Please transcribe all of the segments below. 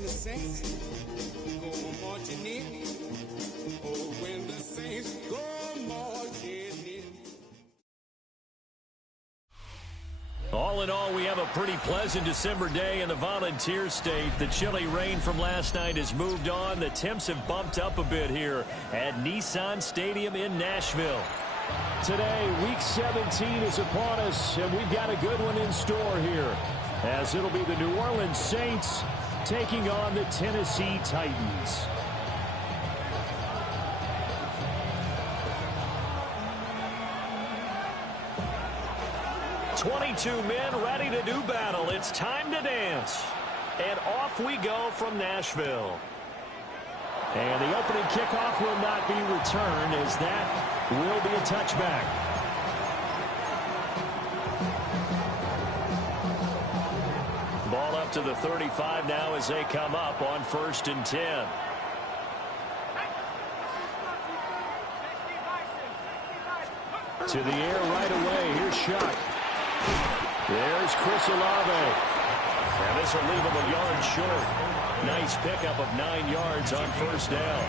when the Saints go marching in. Oh, when the Saints go marching in. All in all, we have a pretty pleasant December day in the Volunteer State. The chilly rain from last night has moved on. The temps have bumped up a bit here at Nissan Stadium in Nashville. Today, Week 17 is upon us, and we've got a good one in store here, as it'll be the New Orleans Saints taking on the Tennessee Titans. "22 men ready to do battle. It's time to dance." And off we go from Nashville. And the opening kickoff will not be returned, as that will be a touchback. Ball up to the 35 now as they come up on 1st and 10. To the air right away. Here's Shuck. There's Chris Olave. And this will leave him a yard short. Nice pickup of 9 yards on 1st down.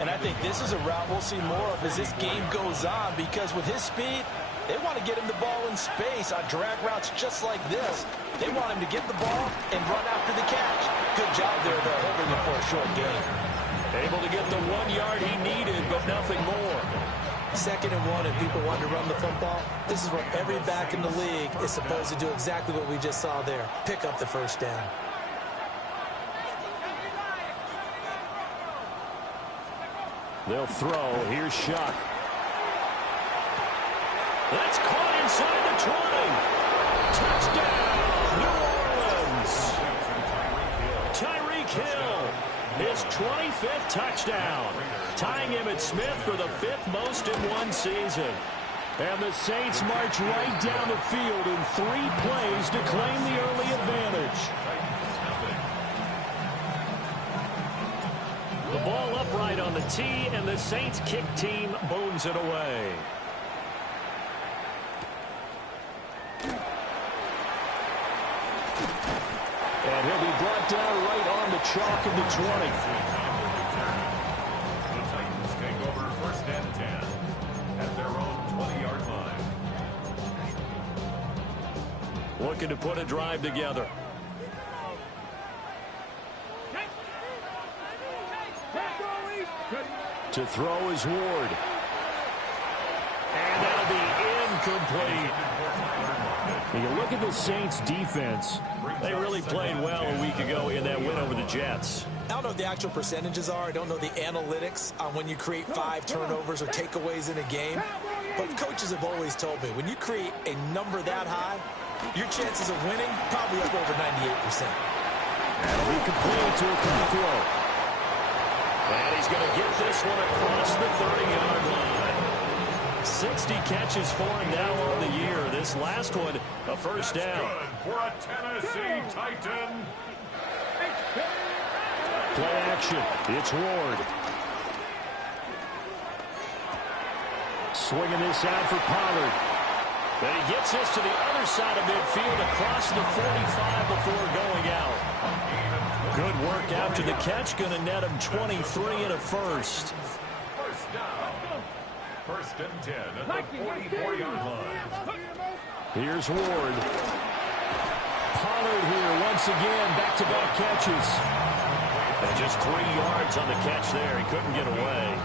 And I think this is a route we'll see more of as this game goes on, because with his speed, they want to get him the ball in space on drag routes just like this. They want him to get the ball and run after the catch. Good job there, though, holding him for a short gain. Able to get the 1 yard he needed, but nothing more. 2nd and 1, and people want to run the football. This is what every back in the league is supposed to do, exactly what we just saw there. Pick up the 1st down. They'll throw. Here's Shuck. That's caught inside the 20. Touchdown, New Orleans. Tyreek Hill, his 25th touchdown, tying Emmitt Smith for the 5th most in one season. And the Saints march right down the field in 3 plays to claim the early advantage. The ball upright on the tee, and the Saints kick team booms it away. And he'll be brought down right on the chalk of the 20. The Titans take over 1st and 10 at their own 20-yard line. Looking to put a drive together. To throw is Ward. And that'll be incomplete. You look at the Saints defense. They really played well a week ago in that win over the Jets. I don't know what the actual percentages are. I don't know the analytics on when you create 5 turnovers or takeaways in a game. But coaches have always told me, when you create a number that high, your chances of winning probably up over 98%. That'll be complete to Okonkwo. And he's going to get this one across the 30-yard line. 60 catches for him now on the year. This last one, a 1st down. Good for a Tennessee Titan. Play action. It's Ward. Swinging this out for Pollard. Then he gets this to the other side of midfield across the 45 before going out. Good work after the catch. Going to net him 23 and a 1st. 1st down. 1st and 10 at the 44-yard line. Here's Ward. Pollard here once again. Back-to-back catches. And just 3 yards on the catch there. He couldn't get away.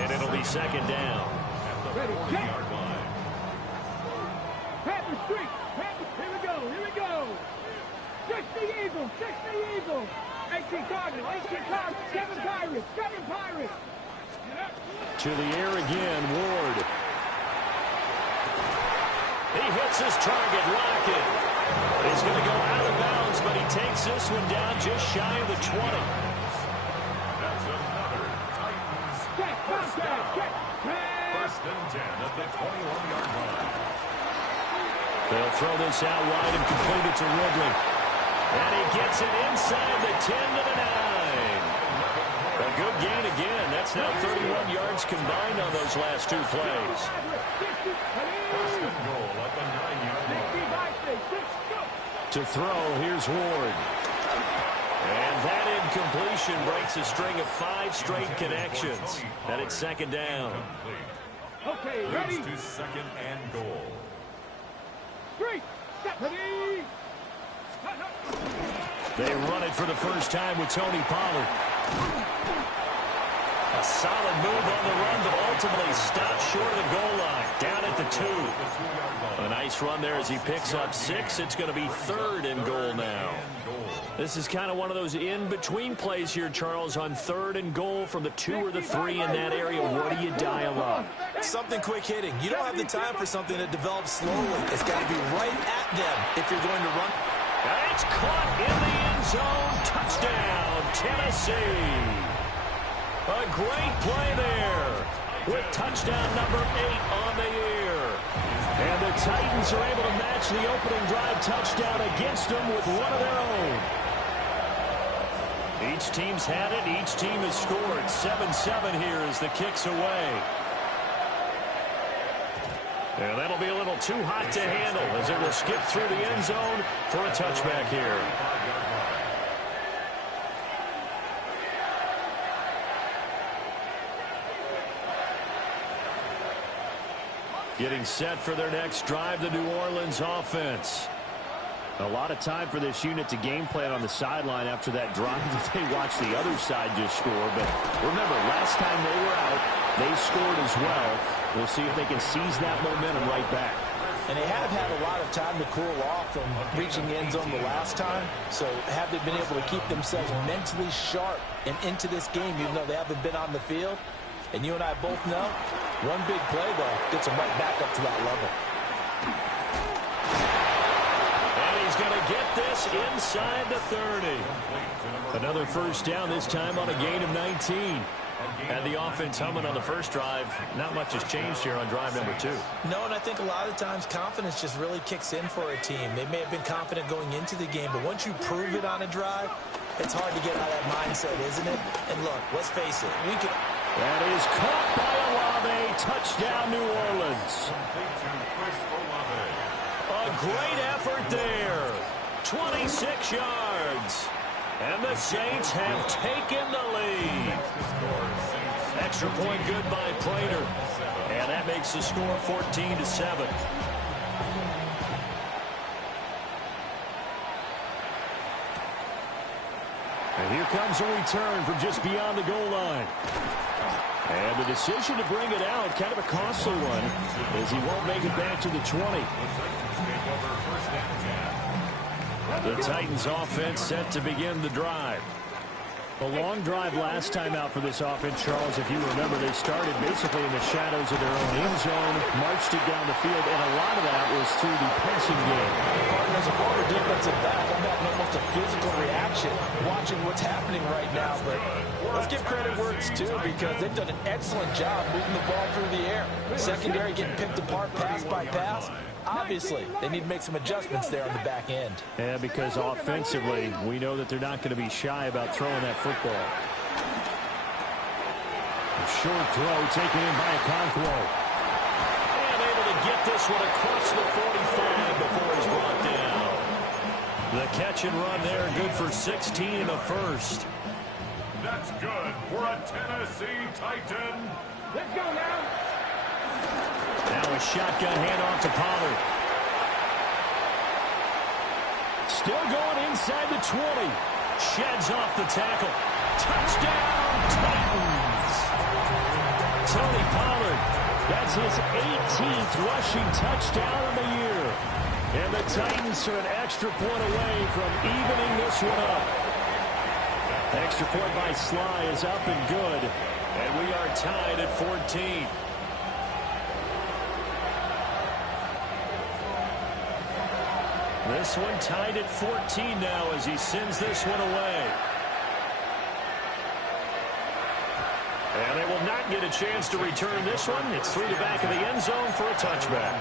And it'll be 2nd down. At the 40-yard line. Pat the street. Here we go. 60 Eagles. 18 Cardinals. Seven Pirates. To the air again, Ward. He hits his target, Lockett. He's going to go out of bounds, but he takes this one down just shy of the 20. That's another Titans 1st down. 1st and 10 at the 21-yard line. They'll throw this out wide and complete it to Ridley. And he gets it inside the 10 to the 9. A good gain again. That's now 31 yards combined on those last 2 plays. 1st and goal at the 9-yard line. To throw, here's Ward. And that incompletion breaks a string of 5 straight connections. And it's second down. Okay, ready? Leads to second and goal. 3, step, ready? They run it for the first time with Tony Pollard. A solid move on the run, but ultimately stopped short of the goal line. Down at the 2. A nice run there as he picks up 6. It's going to be third and goal now. This is kind of one of those in-between plays here, Charles, on third and goal from the 2 or the 3 in that area. What do you dial up? Something quick hitting. You don't have the time for something that develops slowly. It's got to be right at them if you're going to run. It's caught in the end zone. Touchdown, Tennessee. A great play there with touchdown number 8 on the year. And the Titans are able to match the opening drive touchdown against them with one of their own. Each team's had it. Each team has scored. 7-7 here as the kick's away. And that'll be a little too hot to handle as it will skip through the end zone for a touchback here. Getting set for their next drive, the New Orleans offense. A lot of time for this unit to game plan on the sideline after that drive that they watched the other side just score. But remember, last time they were out, they scored as well. We'll see if they can seize that momentum right back. And they have had a lot of time to cool off from reaching the end zone the last time. So have they been able to keep themselves mentally sharp and into this game, even though they haven't been on the field? And you and I both know, one big play, though, gets them right back up to that level. And he's going to get this inside the 30. Another first down, this time on a gain of 19. Had the offense humming on the first drive. Not much has changed here on drive number 2. No, and I think a lot of times confidence just really kicks in for a team. They may have been confident going into the game, but once you prove it on a drive, it's hard to get out of that mindset, isn't it? And look, let's face it, we can... That is caught by Olave. Touchdown, New Orleans. A great effort there. 26 yards. And the Saints have taken the lead. Extra point good by Prater. And that makes the score 14-7. And here comes a return from just beyond the goal line. And the decision to bring it out, kind of a costly one, as he won't make it back to the 20. The Titans offense set to begin the drive. A long drive last time out for this offense, Charles. If you remember, they started basically in the shadows of their own end zone, marched it down the field, and a lot of that was through the passing game. As a former defensive back, I'm having almost a physical reaction watching what's happening right now. But let's give credit where it's due, because they've done an excellent job moving the ball through the air. Secondary getting picked apart pass by pass. Obviously, they need to make some adjustments there on the back end. Yeah, because offensively, we know that they're not going to be shy about throwing that football. A short throw taken in by Okonkwo. And able to get this one across the 45 before he's brought down. The catch and run there, good for 16 in the first. That's good for a Tennessee Titan. Let's go now. Now a shotgun handoff to Pollard. Still going inside the 20. Sheds off the tackle. Touchdown, Titans. Tony Pollard, that's his 18th rushing touchdown of the year. And the Titans are an extra point away from evening this one up. Extra point by Sly is up and good. And we are tied at 14. This one tied at 14 now as he sends this one away. And they will not get a chance to return this one. It's through the back of the end zone for a touchback.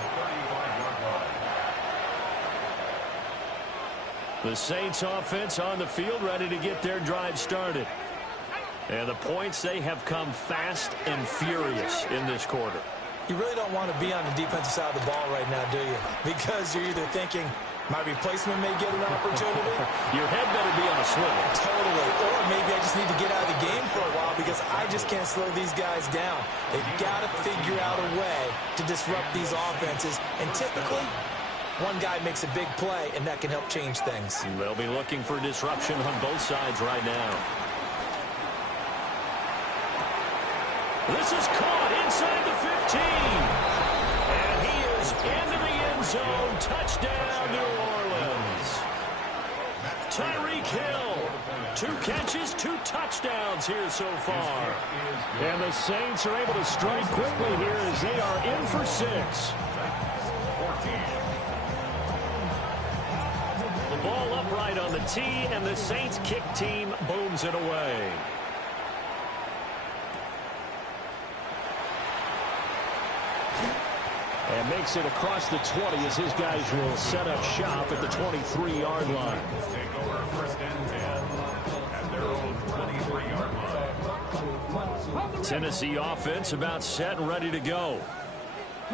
The Saints offense on the field ready to get their drive started. And the points, they have come fast and furious in this quarter. You really don't want to be on the defensive side of the ball right now, do you? Because you're either thinking, My replacement may get an opportunity. Your head better be on a swivel. Totally. Or maybe I just need to get out of the game for a while because I just can't slow these guys down. They've got to figure out a way to disrupt these offenses. And typically, one guy makes a big play, and that can help change things. They'll be looking for disruption on both sides right now. This is caught inside the 15. And he is into the end zone. Touchdown, New Orleans. Tyreek Hill. 2 catches, 2 touchdowns here so far. And the Saints are able to strike quickly here as they are in for 6. The ball upright on the tee, and the Saints kick team booms it away. And makes it across the 20 as his guys will set up shop at the 23-yard line. Take over 1st and 10 at their own 23-yard line. Tennessee offense about set and ready to go.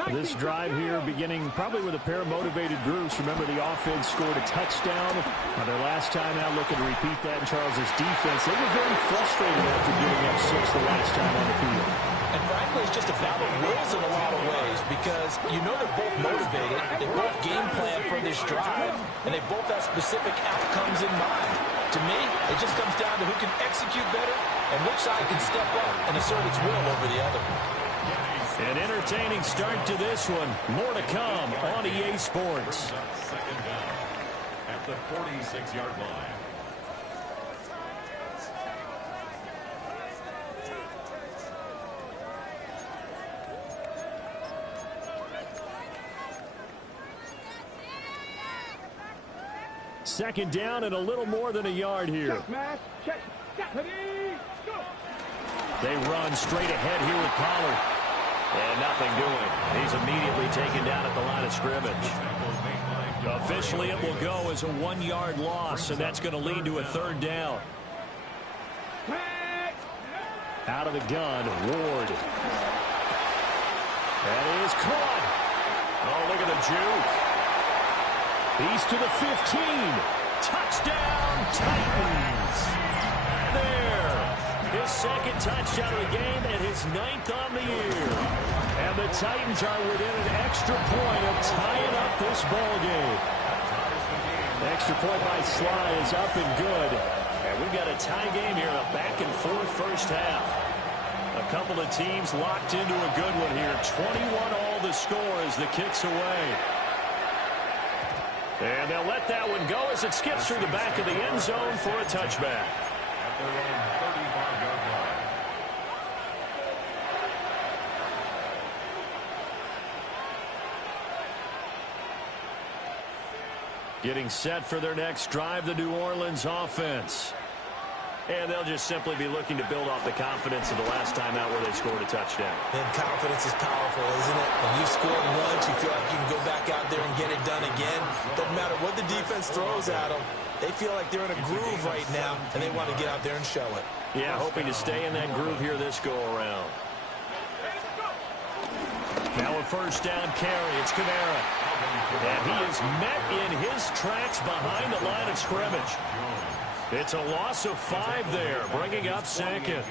This drive here beginning probably with a pair of motivated groups. Remember, the offense scored a touchdown on their last time out, looking to repeat that in Charles's defense. They were very frustrated after giving up 6 the last time on the field. And frankly, it's just a battle of wills in a lot of ways because you know they're both motivated, they both game plan for this drive, and they both have specific outcomes in mind. To me, it just comes down to who can execute better and which side can step up and assert its will over the other. An entertaining start to this one. More to come on EA Sports. 2nd down at the 46-yard line. Second down and a little more than a yard here. Check, Matt. Check. Ready, go. They run straight ahead here with Pollard. And nothing doing. He's immediately taken down at the line of scrimmage. Officially, it will go as a 1-yard loss, and that's going to lead to a 3rd down. Out of the gun, Ward. That is caught. Oh, look at the juke. He's to the 15. Touchdown, Titans. There. His 2nd touchdown of the game and his 9th on the year. And the Titans are within an extra point of tying up this ball game. Extra point by Sly is up and good. And we've got a tie game here, a back-and-forth first half. A couple of teams locked into a good one here. 21-all the score as the kick's away. And they'll let that one go as it skips through the back of the end zone for a touchback. At their own 35-yard line. Getting set for their next drive, the New Orleans offense. And they'll just simply be looking to build off the confidence of the last time out where they scored a touchdown. And confidence is powerful, isn't it? When you scored once, you feel like you can go back out there and get it done again. Doesn't matter what the defense throws at them. They feel like they're in a groove right now, and they want to get out there and show it. Yeah, hoping to stay in that groove here this go-around. Now a 1st down carry. It's Kamara. And he is met in his tracks behind the line of scrimmage. It's a loss of 5 there, bringing up 2nd.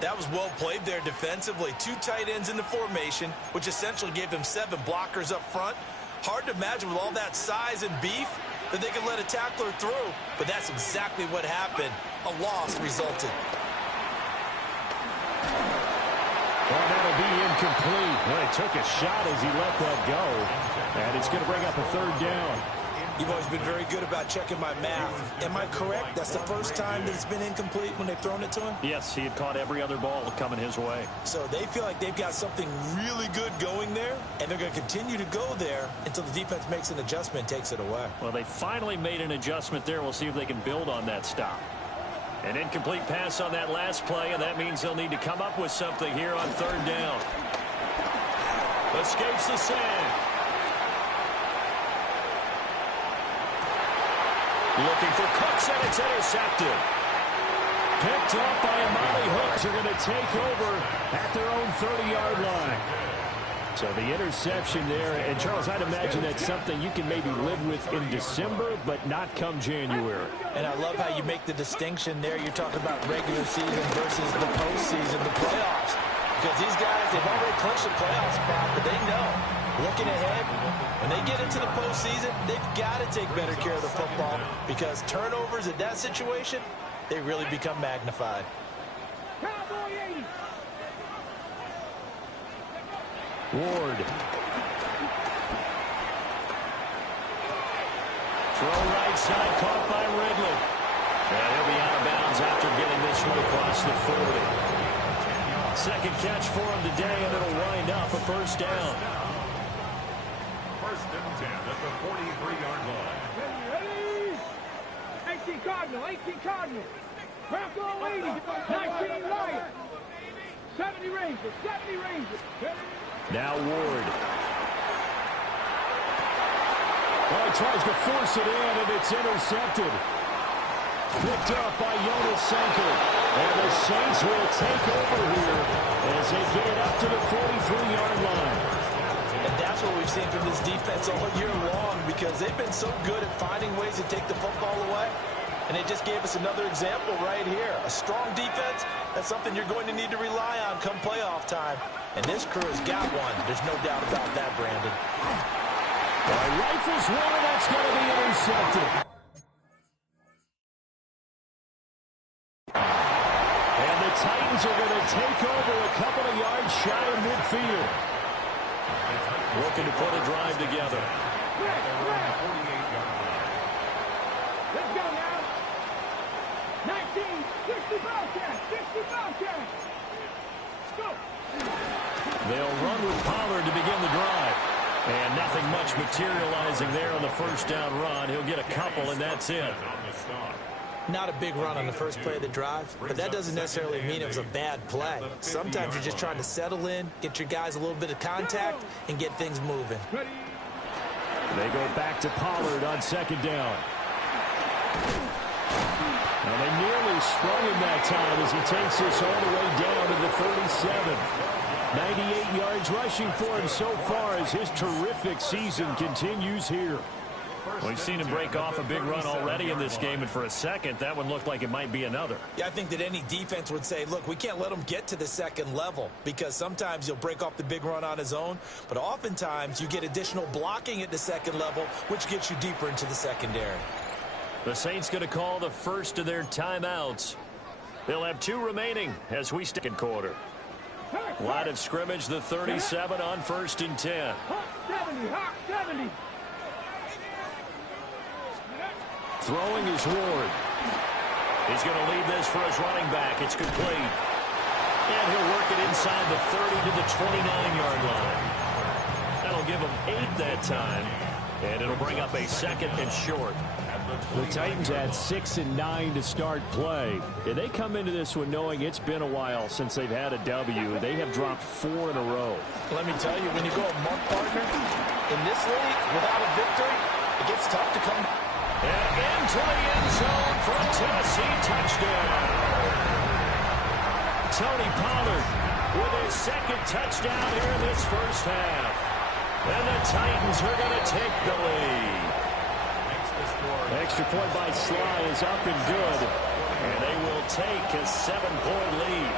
That was well played there defensively. 2 tight ends in the formation, which essentially gave them 7 blockers up front. Hard to imagine with all that size and beef that they could let a tackler through, but that's exactly what happened. A loss resulted. Well, that'll be incomplete. Well, he took a shot as he let that go, and it's going to bring up a 3rd down. You've always been very good about checking my math. Am I correct? That's the first time that it's been incomplete when they've thrown it to him? Yes, he had caught every other ball coming his way. So they feel like they've got something really good going there, and they're going to continue to go there until the defense makes an adjustment and takes it away. Well, they finally made an adjustment there. We'll see if they can build on that stop. An incomplete pass on that last play, and that means they'll need to come up with something here on 3rd down. Escapes the sack. Looking for Cooks, and it's intercepted. Picked up by Amani Hooks. Are going to take over at their own 30-yard line. So the interception there, and Charles, I'd imagine that's something you can maybe live with in December, but not come January. And I love how you make the distinction there. You're talking about regular season versus the postseason, the playoffs. Because these guys, they've already clinched the playoff spot, but they know, looking ahead, when they get into the postseason, they've got to take better care of the football because turnovers in that situation, they really become magnified. Ward. Throw right side, caught by Ridley. And he'll be out of bounds after getting this one across the 40. Second catch for him today, and it'll wind up a first down. First and 10 at the 43-yard line. Ready? 18 Cardinal, 18 Cardinal. Bronco 80, 19 Lion. 70 Rangers, 70 Rangers. Now Ward. Oh, he tries to force it in, and it's intercepted. Picked up by Jonas Sanker. And the Saints will take over here as they get it up to the 43-yard line. And that's what we've seen from this defense all year long because they've been so good at finding ways to take the football away. And it just gave us another example right here. A strong defense, that's something you're going to need to rely on come playoff time. And this crew has got one. There's no doubt about that, Brandon. Rifles one, and that's going to be intercepted. And the Titans are going to take over a couple of yards shy of midfield. Looking to put a drive together. Let's go now. 19, 60 Bobcats, 60 Bobcats. Let's go. They'll run with Pollard to begin the drive. And nothing much materializing there on the first down run. He'll get a couple, and that's it. Not a big run on the first play of the drive, but that doesn't necessarily mean it was a bad play. Sometimes you're just trying to settle in, get your guys a little bit of contact, and get things moving. They go back to Pollard on second down. And they nearly sprung him that time as he takes this all the way down to the 37. 98 yards rushing for him so far as his terrific season continues here. We've seen him break off a big run already in this game, and for a second, that one looked like it might be another. Yeah, I think that any defense would say, look, we can't let him get to the second level because sometimes he'll break off the big run on his own, but oftentimes you get additional blocking at the second level, which gets you deeper into the secondary. The Saints going to call the first of their timeouts. They'll have 2 remaining as we stick in quarter. Line of scrimmage, the 37 on first and 10. Hawk 70, Hawk 70. Throwing is Ward. He's going to lead this for his running back. It's complete. And he'll work it inside the 30 to the 29-yard line. That'll give him 8 that time. And it'll bring up a second and short. The Titans had 6 and 9 to start play. And they come into this one knowing it's been a while since they've had a W. They have dropped 4 in a row. Let me tell you, when you go a month partner in this league without a victory, it gets tough to come. And into the end zone for a Tennessee touchdown. Tony Pollard with his second touchdown here in this first half. And the Titans are going to take the lead. Extra point by Sly is up and good. And they will take a 7-point lead.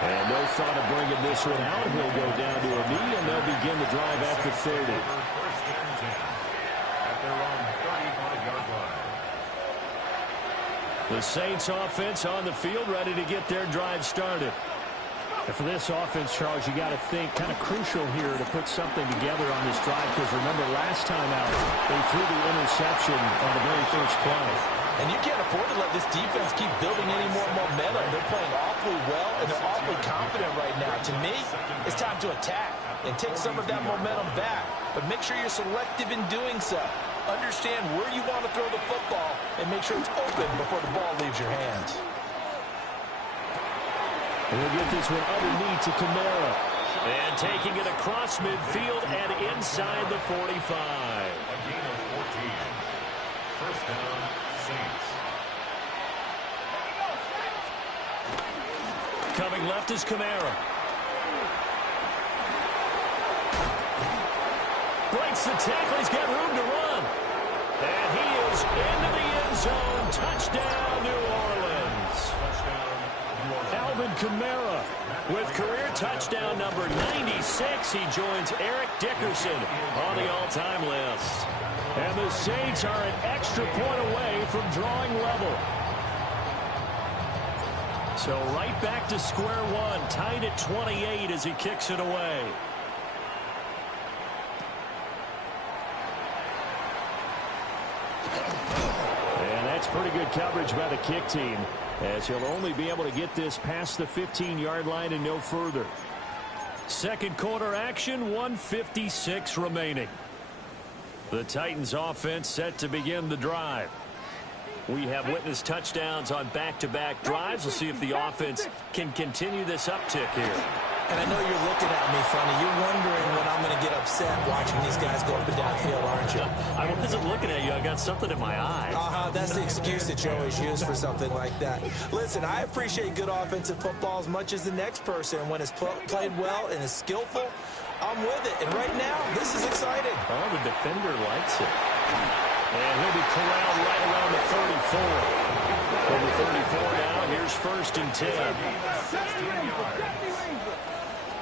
And no thought of bringing this one out. He'll go down to a knee, and they'll begin the drive at the 30. First and 10 at their own 35-yard line. The Saints offense on the field, ready to get their drive started. And for this offense, Charles, you got to think kind of crucial here to put something together on this drive, because remember last time out, they threw the interception on the very first play. And you can't afford to let this defense keep building any more momentum. They're playing awfully well, and they're awfully confident right now. To me, it's time to attack and take some of that momentum back. But make sure you're selective in doing so. Understand where you want to throw the football and make sure it's open before the ball leaves your hands. And we'll get this one underneath to Kamara. And taking it across midfield and inside the 45. A gain of 14. First down, Saints. Coming left is Kamara. Breaks the tackle. He's got room to run. And he is into the end zone. Touchdown, New Orleans. Alvin Kamara with career touchdown number 96. He joins Eric Dickerson on the all-time list. And the Saints are an extra point away from drawing level. So right back to square one, tied at 28 as he kicks it away. And that's pretty good coverage by the kick team, as he'll only be able to get this past the 15-yard line and no further. Second quarter action, 1:56 remaining. The Titans offense set to begin the drive. We have witnessed touchdowns on back-to-back drives. We'll see if the offense can continue this uptick here. And I know you're looking at me funny. You're wondering when I'm going to get upset watching these guys go up and down the field, aren't you? I wasn't looking at you. I got something in my eye. That's the excuse that you always use for something like that. Listen, I appreciate good offensive football as much as the next person. When it's played well and is skillful, I'm with it. And right now, this is exciting. Oh, the defender likes it. And he'll be corralled right around the 34. Over 34 now. Here's 1st and 10.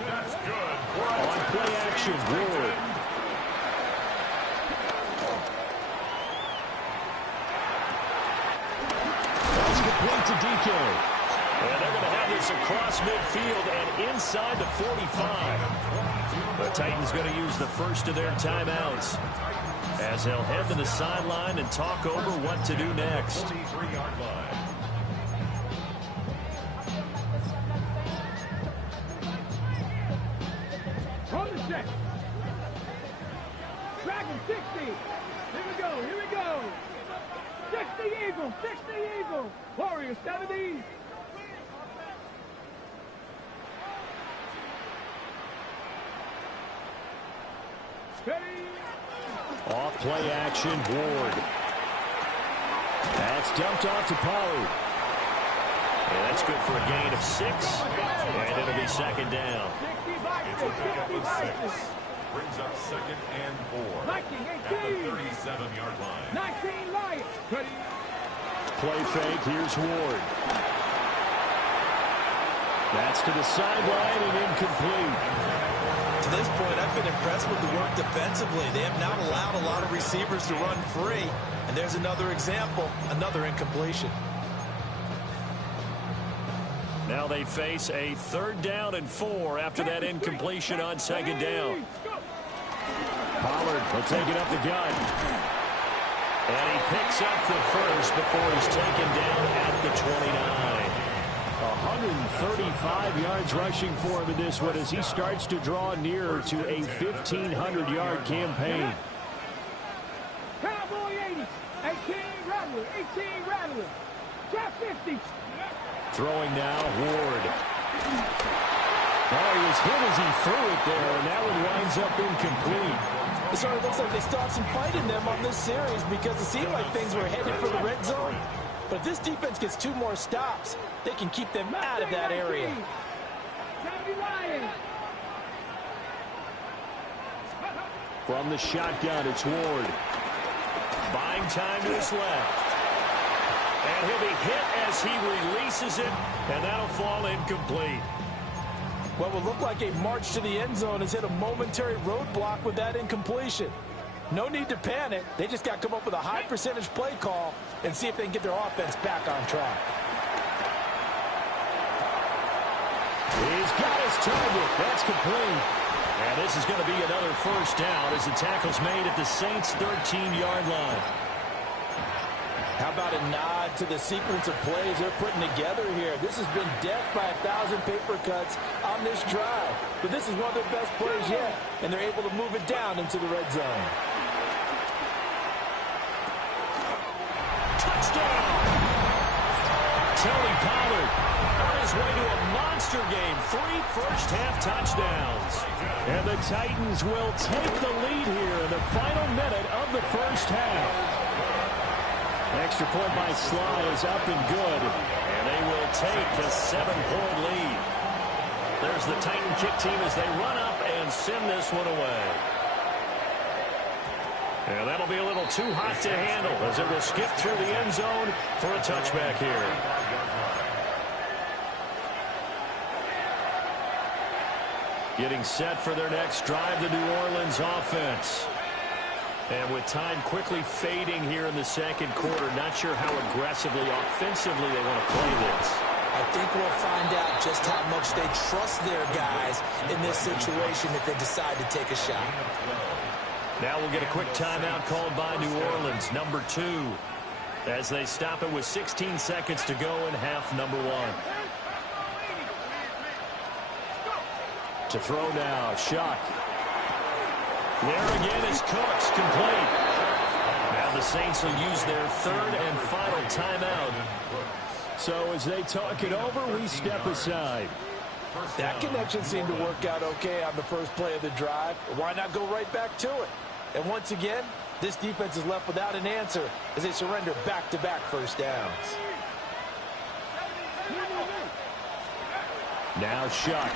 That's good. On play action, Ward. That's complete to DK. And they're going to have this across midfield and inside the 45. The Titans going to use the first of their timeouts, as they'll head to the sideline and talk over what to do next. 43-yard line. From the set. Dragon 60. Here we go. Here we go. 60 Eagles. 60 Eagles. Warriors 70. Steady. Off play action, Ward. That's dumped off to Pollard. And that's good for a gain of 6. And it'll be second down. 60 It's a pickup of 6. 6. Brings up 2nd and 4. Viking At the 18. 37-yard line. 19 Lions. Ready. Play fake, here's Ward. That's to the sideline and incomplete. To this point, I've been impressed with the work defensively. They have not allowed a lot of receivers to run free. And there's another example, another incompletion. Now they face a 3rd down and 4 after that incompletion on 2nd down. Pollard will take it up the gut. And he picks up the first before he's taken down at the 29. 135 yards rushing for him in this one as he starts to draw nearer to a 1,500-yard campaign. Cowboy 80. 18 Rattler. 18 Rattler. Trap 50. Throwing now, Ward. Oh, he was hit as he threw it there, and that one winds up incomplete. It sort of looks like they still have some fight in them on this series because it seemed like things were headed for the red zone. But if this defense gets 2 more stops, they can keep them out of that area. 70 Lions. From the shotgun, it's Ward. Buying time to his left. And he'll be hit as he releases it, and that'll fall incomplete. What will look like a march to the end zone has hit a momentary roadblock with that incompletion. No need to panic. They just got to come up with a high percentage play call and see if they can get their offense back on track. He's got his target. That's complete. And this is going to be another 1st down as the tackle's made at the Saints' 13-yard line. How about a nod to the sequence of plays they're putting together here? This has been death by 1,000 paper cuts on this drive. But this is one of their best plays yet, and they're able to move it down into the red zone. Touchdown! Tony Pollard on his way to a monster game. 3 first-half touchdowns. And the Titans will take the lead here in the final minute of the first half. extra point by Sly is up and good. And they will take a 7-point lead. There's the Titan kick team as they run up and send this one away. And that'll be a little too hot to handle as it will skip through the end zone for a touchback here. Getting set for their next drive, the New Orleans offense. And with time quickly fading here in the second quarter, not sure how aggressively, offensively they want to play this. I think we'll find out just how much they trust their guys in this situation if they decide to take a shot. Now we'll get a quick timeout called by New Orleans, number 2, as they stop it with 16 seconds to go in half number 1. To throw now, Shuck. There again is Cooks, complete. Now the Saints will use their third and final timeout. So as they talk it over, we step aside. That connection seemed to work out okay on the first play of the drive. Why not go right back to it? And once again, this defense is left without an answer as they surrender back-to-back first downs. Now Shuck.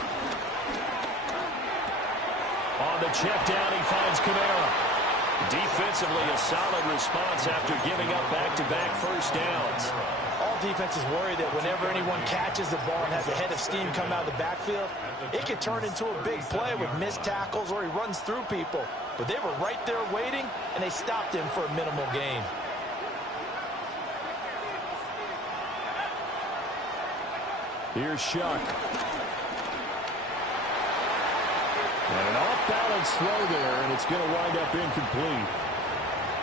On the check down, he finds Kamara. Defensively, a solid response after giving up back-to-back first downs. All defenses worry that whenever anyone catches the ball and has a head of steam come out of the backfield, it can turn into a big play with missed tackles or he runs through people. But they were right there waiting, and they stopped him for a minimal gain. Here's Shuck. And an off-balance throw there, and it's going to wind up incomplete.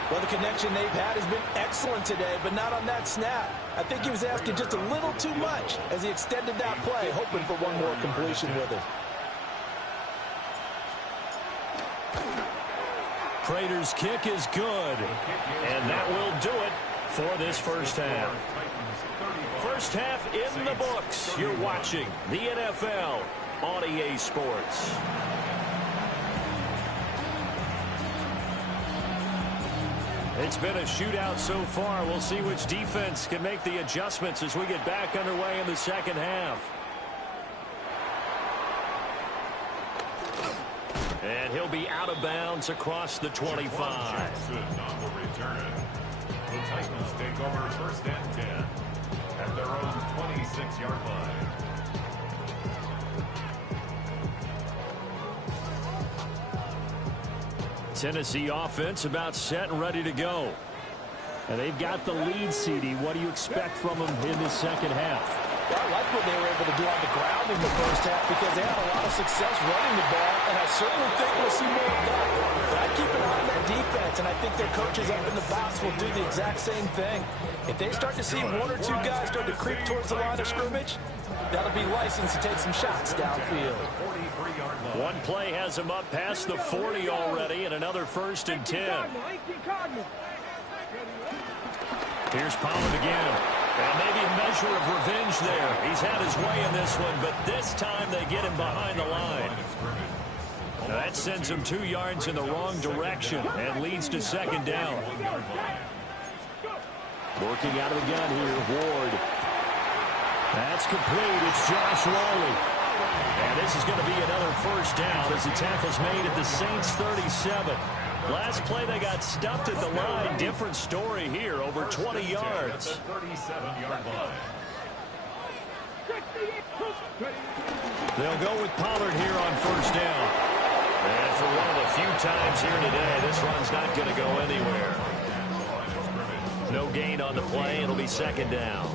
Well, the connection they've had has been excellent today, but not on that snap. I think he was asking just a little too much as he extended that play, hoping for one more completion with it. Prater's kick is good, and that will do it for this first half. First half in the books. You're watching the NFL on EA Sports. It's been a shootout so far. We'll see which defense can make the adjustments as we get back underway in the second half. And he'll be out of bounds across the 25. Jackson on the return. The Titans take over first and 10 at their own 26-yard line. Tennessee offense about set and ready to go. And they've got the lead, CD. What do you expect from them in this second half? Well, I like what they were able to do on the ground in the first half because they had a lot of success running the ball, and I certainly think we'll see more of that. But I keep an eye on that defense, and I think their coaches up in the box will do the exact same thing. If they start to see one or two guys start to creep towards the line of scrimmage, that'll be licensed to take some shots downfield. One play has him up past the 40 already, and another first and 10. Here's Pollard again. And maybe a measure of revenge there. He's had his way in this one, but this time they get him behind the line. Now that sends him 2 yards in the wrong direction and leads to second down. Working out of the gun here, Ward. That's complete. It's Josh Lawley. And this is going to be another first down as the tackle's made at the Saints 37. Last play they got stuffed at the line. Different story here, over 20 yards. 37-yard line. They'll go with Pollard here on first down. And for one of the few times here today, this run's not going to go anywhere. No gain on the play. It'll be second down.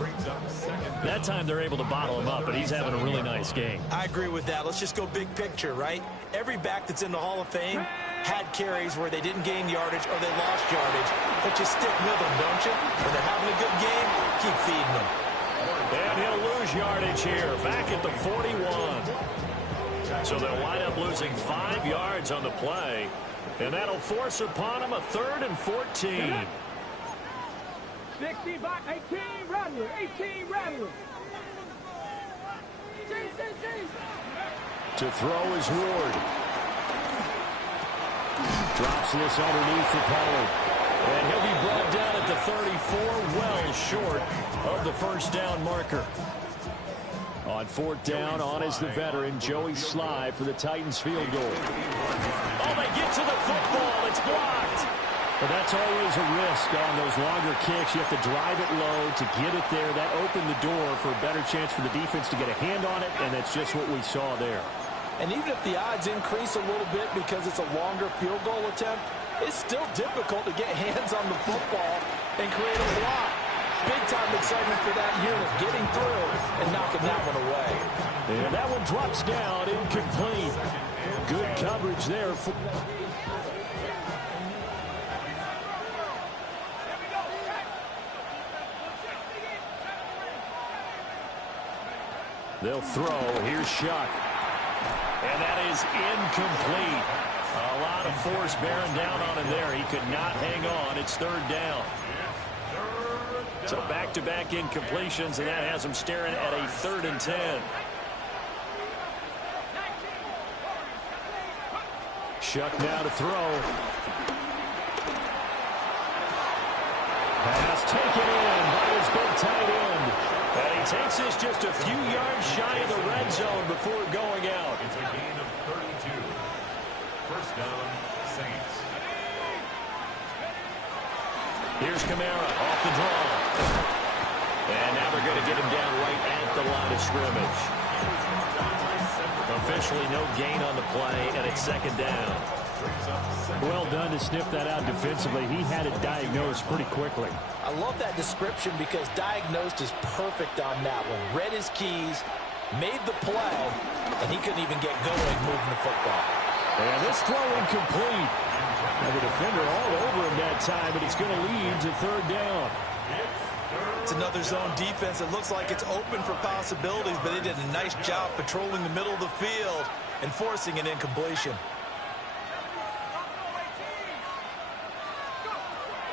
That time they're able to bottle him up, but he's having a really nice game. I agree with that. Let's just go big picture, right? Every back that's in the Hall of Fame had carries where they didn't gain yardage or they lost yardage. But you stick with them, don't you? When they're having a good game, keep feeding them. And he'll lose yardage here, back at the 41. So they'll wind up losing 5 yards on the play. And that'll force upon them a 3rd and 14. 60 back, 18, Rattler, 18, Rattler. To throw is Ward. Drops this underneath for Pollard. And he'll be brought down at the 34, well short of the first down marker. On fourth down, on is the veteran, Joey Slye for the Titans field goal. Oh, they get to the football. It's blocked. But that's always a risk on those longer kicks. You have to drive it low to get it there. That opened the door for a better chance for the defense to get a hand on it, and that's just what we saw there. And even if the odds increase a little bit because it's a longer field goal attempt, it's still difficult to get hands on the football and create a block. Big-time excitement for that unit, getting through and knocking that one away. And that one drops down, incomplete. Good coverage there. They'll throw. Here's Shuck. And that is incomplete. A lot of force bearing down on him there. He could not hang on. It's third down. So back-to-back incompletions, and that has him staring at a 3rd and 10. Shuck now to throw. Pass taken in by his big tight end. And he takes this just a few yards shy of the red zone before going out. It's a gain of 32. First down, Saints. Here's Kamara off the draw. And now they're going to get him down right at the line of scrimmage. Officially no gain on the play, and it's second down. Well done to sniff that out defensively. He had it diagnosed pretty quickly. I love that description because diagnosed is perfect on that one. Read his keys, made the play, and he couldn't even get going moving the football. And this throw incomplete. And the defender all over him that time, but it's going to lead to third down. It's another zone defense. It looks like it's open for possibilities, but they did a nice job patrolling the middle of the field and forcing an incompletion.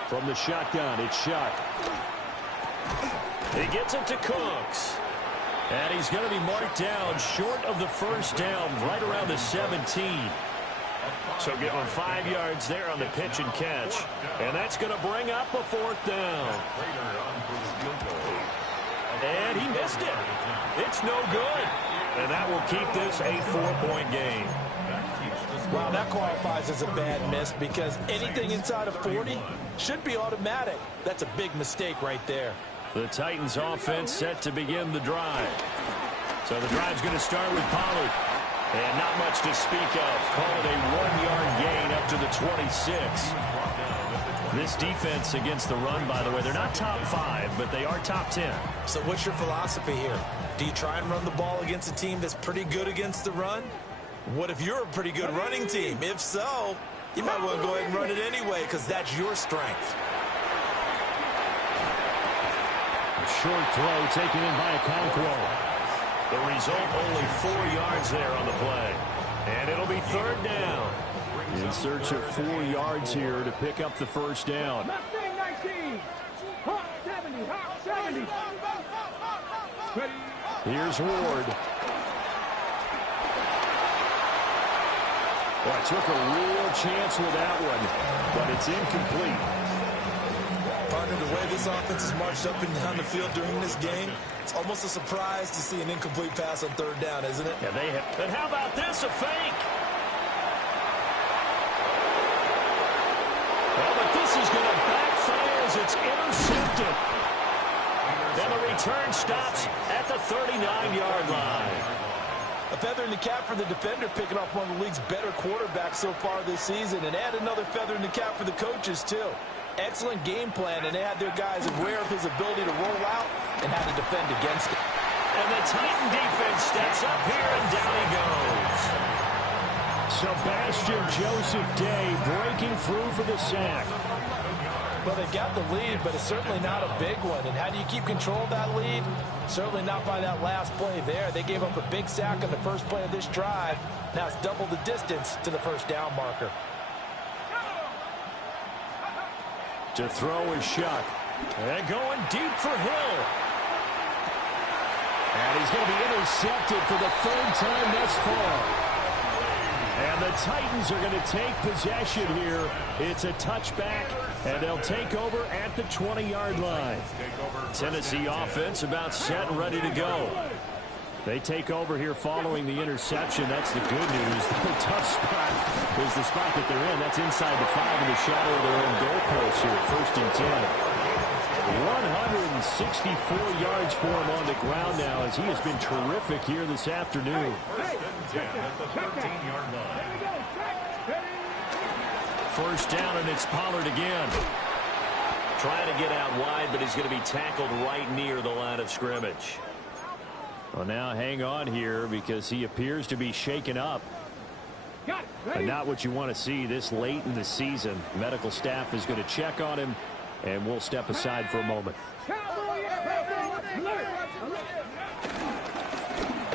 From the shotgun, it's Shuck. He gets it to Cooks. And he's going to be marked down short of the first down, right around the 17. So give him 5 yards there on the pitch and catch. And that's going to bring up a fourth down. And he missed it. It's no good. And that will keep this a 4-point game. Wow, that qualifies as a bad miss because anything inside of 40 should be automatic. That's a big mistake right there. The Titans offense set to begin the drive. So the drive's going to start with Pollard. And not much to speak of. Call it a 1-yard gain up to the 26. This defense against the run, by the way, they're not top 5, but they are top 10. So what's your philosophy here? Do you try and run the ball against a team that's pretty good against the run? What if you're a pretty good running team? If so, you might want to go ahead and run it anyway because that's your strength. A short throw taken in by Okonkwo. The result, only 4 yards there on the play. And it'll be third down. In search of 4 yards here to pick up the first down. Mustang 19. Hawk 70. Hawk 70. Here's Ward. Well, took a real chance with that one, but it's incomplete. Partner, the way this offense has marched up and down the field during this game, it's almost a surprise to see an incomplete pass on third down, isn't it? Yeah, they have. But how about this, a fake? Well, but this is going to backfire as it's intercepted. And the return stops at the 39-yard line. A feather in the cap for the defender, picking off one of the league's better quarterbacks so far this season, and add another feather in the cap for the coaches, too. Excellent game plan, and they had their guys aware of his ability to roll out and how to defend against it. And the Titan defense steps up here, and down he goes. Sebastian Joseph Day breaking through for the sack. Well, they got the lead, but it's certainly not a big one. And how do you keep control of that lead? Certainly not by that last play there. They gave up a big sack on the first play of this drive. Now it's double the distance to the first down marker. To throw is Shuck. And going deep for Hill. And he's going to be intercepted for the third time thus far. And the Titans are going to take possession here. It's a touchback And they'll take over at the 20-yard line. Tennessee offense about set and ready to go. They take over here following the interception. That's the good news. The tough spot is the spot that they're in. That's inside the 5 in the shadow of their own goalpost here. 1st and 10. 164 yards for him on the ground now as he has been terrific here this afternoon. 1st and 10 at the 13-yard line. 1st down, and it's Pollard again. Trying to get out wide, but he's going to be tackled right near the line of scrimmage. Well, now hang on here because he appears to be shaken up. And not what you want to see this late in the season. Medical staff is going to check on him, and we'll step aside for a moment.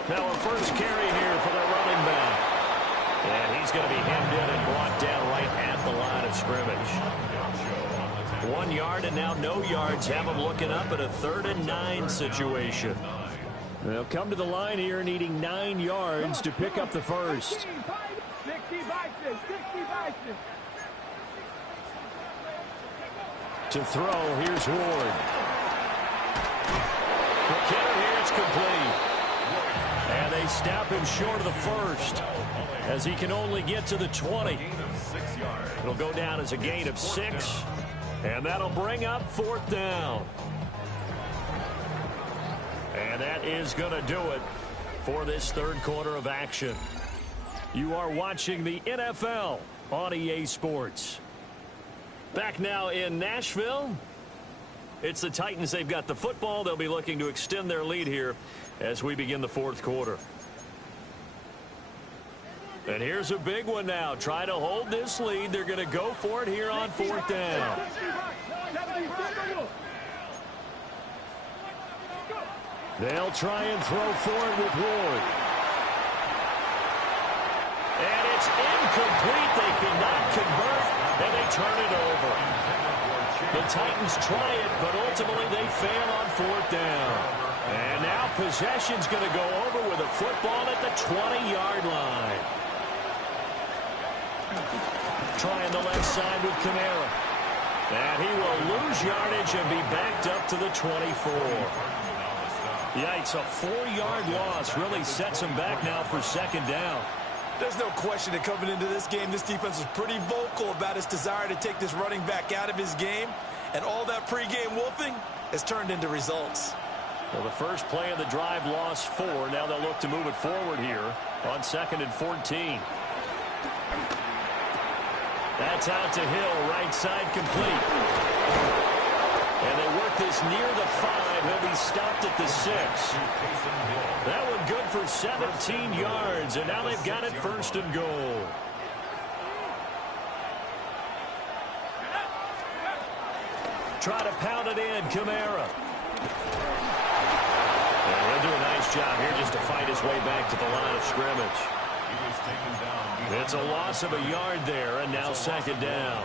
Now a first carry here for the running back. And he's going to be hemmed in and brought down right at the line of scrimmage. 1 yard and now no yards. Have him looking up at a 3rd and 9 situation. They'll come to the line here needing 9 yards to pick up the first. To throw, here's Ward. McKinnon here, it's complete. And they snap him short of the first as he can only get to the 20. It'll go down as a gain of 6. And that'll bring up 4th down. And that is going to do it for this 3rd quarter of action. You are watching the NFL on EA Sports. Back now in Nashville. It's the Titans. They've got the football. They'll be looking to extend their lead here as we begin the 4th quarter. And here's a big one now. Try to hold this lead. They're going to go for it here on 4th down. They'll try and throw for it with Ward. And it's incomplete. They cannot convert, and they turn it over. The Titans try it, but ultimately they fail on 4th down. And now possession's going to go over with a football at the 20-yard line. Trying the left side with Kamara. And he will lose yardage and be backed up to the 24. Yikes, a 4-yard loss really sets him back now for 2nd down. There's no question that coming into this game, this defense was pretty vocal about its desire to take this running back out of his game. And all that pregame wolfing has turned into results. Well, the first play of the drive lost 4. Now they'll look to move it forward here on 2nd and 14. That's out to Hill, right side complete. And they work this near the 5. He'll be stopped at the 6. That one good for 17 yards, and now they've got it 1st and goal. Try to pound it in, Kamara. And he'll do a nice job here just to fight his way back to the line of scrimmage. It's a loss of a yard there, and now 2nd down.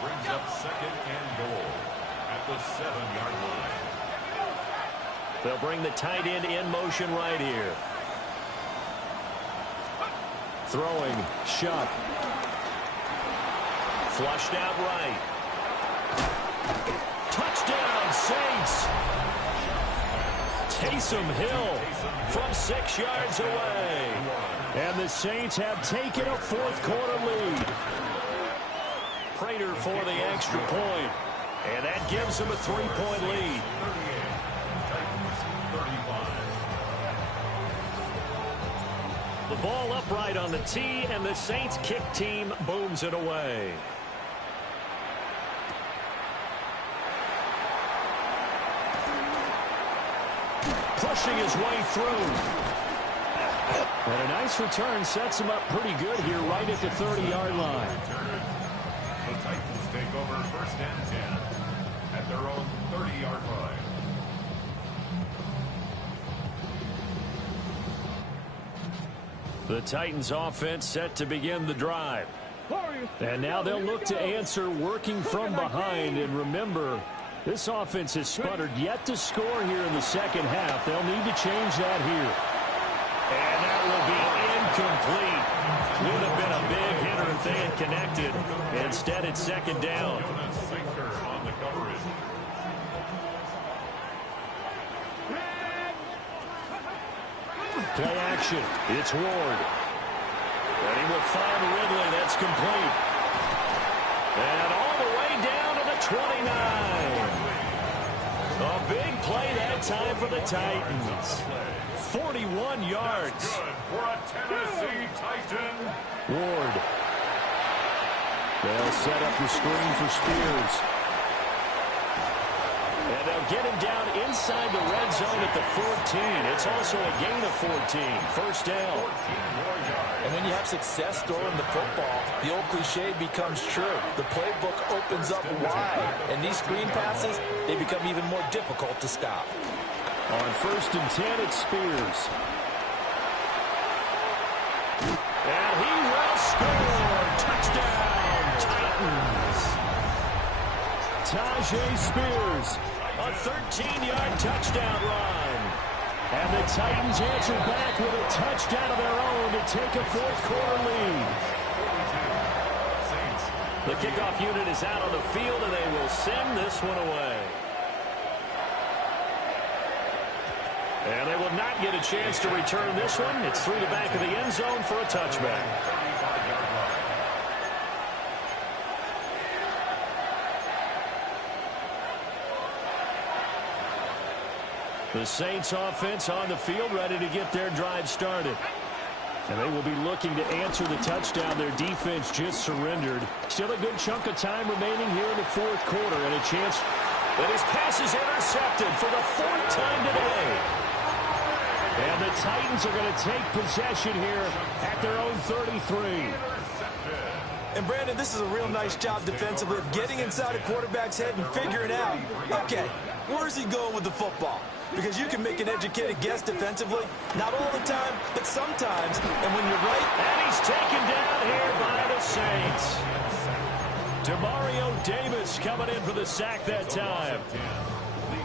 Brings up 2nd and goal at the 7-yard line. They'll bring the tight end in motion right here. Throwing, Shuck. Flushed out right. Touchdown, Saints. Taysom Hill from 6 yards away. And the Saints have taken a 4th quarter lead. Prater for the extra point. And that gives them a 3-point lead. The ball upright on the tee, and the Saints kick team booms it away. Pushing his way through. And a nice return sets him up pretty good here right at the 30-yard line. The Titans take over 1st and 10 at their own 30-yard line. The Titans offense set to begin the drive. And now they'll look to answer working from behind. And remember, this offense has sputtered yet to score here in the 2nd half. They'll need to change that here. And that will be incomplete. Would have been a big hitter if they had connected. Instead, it's 2nd down. Play action. It's Ward. And he will find Ridley. That's complete. And all the way down to the 29. A big play that time for the Titans. 41 yards. Good for a Tennessee Titan. Ward. They'll set up the screen for Spears. And they'll get him down inside the red zone at the 14. It's also a gain of 14. First down. 14 more yards. And when you have success throwing the football, the old cliche becomes true. The playbook opens up wide. And these screen passes, they become even more difficult to stop. On 1st and 10, it's Spears. And he will score. Touchdown, Titans. Tyjae Spears, a 13-yard touchdown run. And the Titans answer back with a touchdown of their own to take a fourth-quarter lead. The kickoff unit is out on the field, and they will send this one away. And they will not get a chance to return this one. It's through the back of the end zone for a touchback. The Saints offense on the field, ready to get their drive started. And they will be looking to answer the touchdown their defense just surrendered. Still a good chunk of time remaining here in the fourth quarter, and a chance that his pass is intercepted for the 4th time today. And the Titans are going to take possession here at their own 33. And, Brandon, this is a real nice job defensively of getting inside a quarterback's head and figuring out, okay, where's he going with the football? Because you can make an educated guess defensively. Not all the time, but sometimes. And when you're right... And he's taken down here by the Saints. Demario Davis coming in for the sack that time.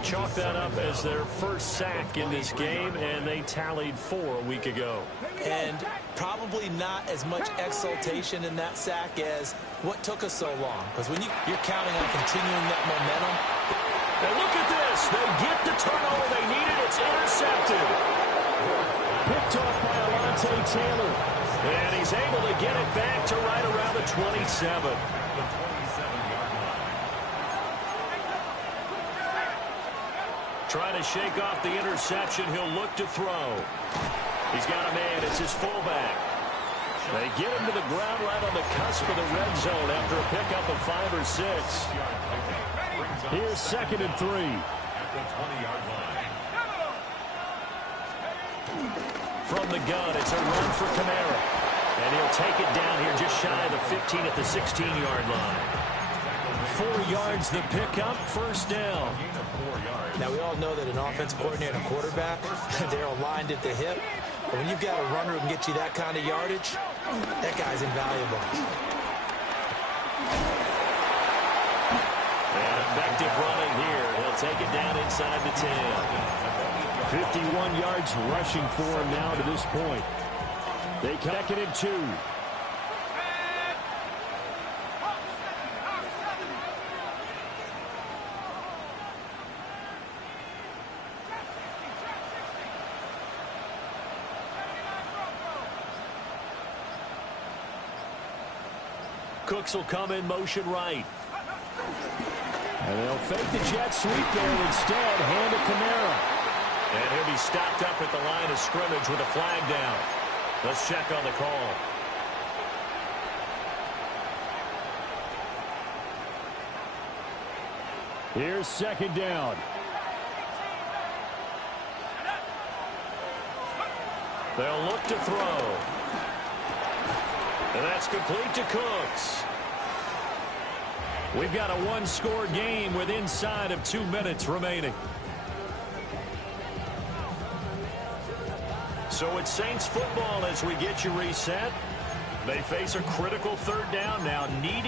Chalk that up as their first sack in this game, and they tallied 4 a week ago. And probably not as much exultation in that sack as what took us so long. Because when you're counting on continuing that momentum. And look at this. They get the turnover they needed. It's intercepted. Picked off by Alontae Taylor. And he's able to get it back to right around the 27. Trying to shake off the interception. He'll look to throw. He's got a man. It's his fullback. They get him to the ground right on the cusp of the red zone after a pickup of 5 or 6. Here's 2nd and 3. At the 20-yard line. From the gun, it's a run for Kamara. And he'll take it down here just shy of the 15 at the 16-yard line. 4 yards the pickup, first down. Now, we all know that an offensive coordinator and a quarterback, they're aligned at the hip. But when you've got a runner who can get you that kind of yardage, that guy's invaluable. And effective running here. He'll take it down inside the 10. 51 yards rushing for him now to this point. They connect it in 2. Cooks will come in motion right. And they'll fake the jet sweep there instead. Hand to Kamara. And he'll be stopped up at the line of scrimmage with a flag down. Let's check on the call. Here's 2nd down. They'll look to throw. And that's complete to Cooks. We've got a 1-score game with inside of 2 minutes remaining. So it's Saints football as we get you reset. They face a critical 3rd down now, needing